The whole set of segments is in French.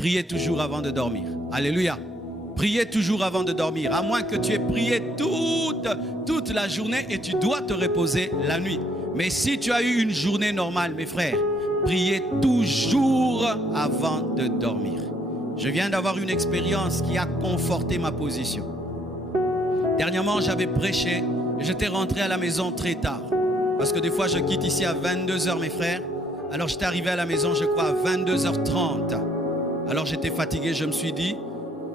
Priez toujours avant de dormir. Alléluia. Priez toujours avant de dormir. À moins que tu aies prié toute la journée et tu dois te reposer la nuit. Mais si tu as eu une journée normale, mes frères, priez toujours avant de dormir. Je viens d'avoir une expérience qui a conforté ma position. Dernièrement, j'avais prêché et j'étais rentré à la maison très tard. Parce que des fois, je quitte ici à 22h, mes frères. Alors, j'étais arrivé à la maison, je crois, à 22h30. Alors, j'étais fatigué, je me suis dit,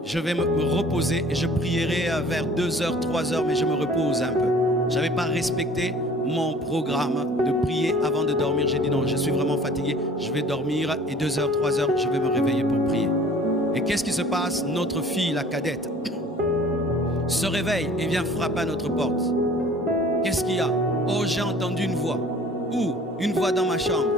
je vais me reposer et je prierai vers 2h, 3h, mais je me repose un peu. Je n'avais pas respecté mon programme de prier avant de dormir. J'ai dit non, je suis vraiment fatigué, je vais dormir et 2h, 3h, je vais me réveiller pour prier. Et qu'est-ce qui se passe? Notre fille, la cadette, se réveille et vient frapper à notre porte. Qu'est-ce qu'il y a? Oh, j'ai entendu une voix. Où? Une voix dans ma chambre.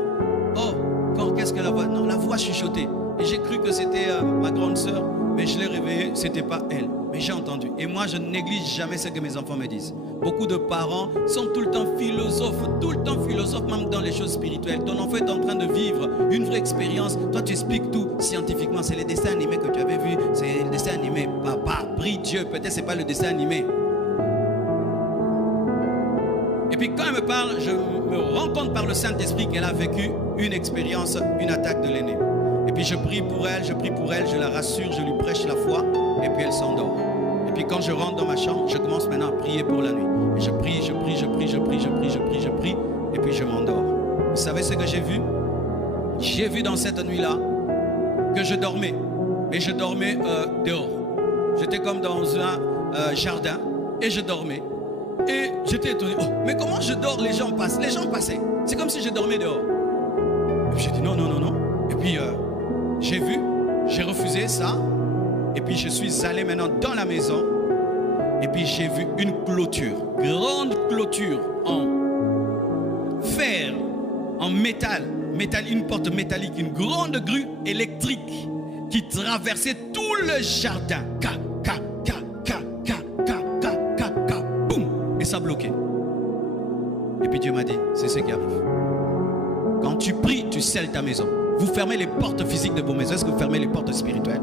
Oh, qu'est-ce que la voix? Non, la voix chuchotée. Et j'ai cru que c'était ma grande sœur, mais je l'ai réveillée, c'était pas elle. Mais j'ai entendu. Et moi, je ne néglige jamais ce que mes enfants me disent. Beaucoup de parents sont tout le temps philosophes, même dans les choses spirituelles. Ton enfant est en train de vivre une vraie expérience. Toi, tu expliques tout scientifiquement. C'est les dessins animés que tu avais vus. C'est le dessin animé. Papa, prie Dieu. Peut-être c'est pas le dessin animé. Et puis quand elle me parle, je me rends compte par le Saint-Esprit qu'elle a vécu une expérience, une attaque de l'aîné. Et puis je prie pour elle, je la rassure, je lui prêche la foi, et puis elle s'endort. Et puis quand je rentre dans ma chambre, je commence maintenant à prier pour la nuit. Et je prie, et puis je m'endors. Vous savez ce que j'ai vu? J'ai vu dans cette nuit-là que je dormais, mais je dormais dehors. J'étais comme dans un jardin, et je dormais. Et j'étais étonné. Oh, mais comment je dors? Les gens passent. Les gens passaient. C'est comme si je dormais dehors. Et puis j'ai dit non. Et puis j'ai vu, j'ai refusé ça. Et puis je suis allé maintenant dans la maison. Et puis j'ai vu une clôture, grande clôture en fer, en métal, une porte métallique, une grande grue électrique qui traversait tout le jardin. Ça bloquait. Et puis Dieu m'a dit, c'est ce qui arrive. Quand tu pries, tu scelles ta maison. Vous fermez les portes physiques de vos maisons. Est-ce que vous fermez les portes spirituelles?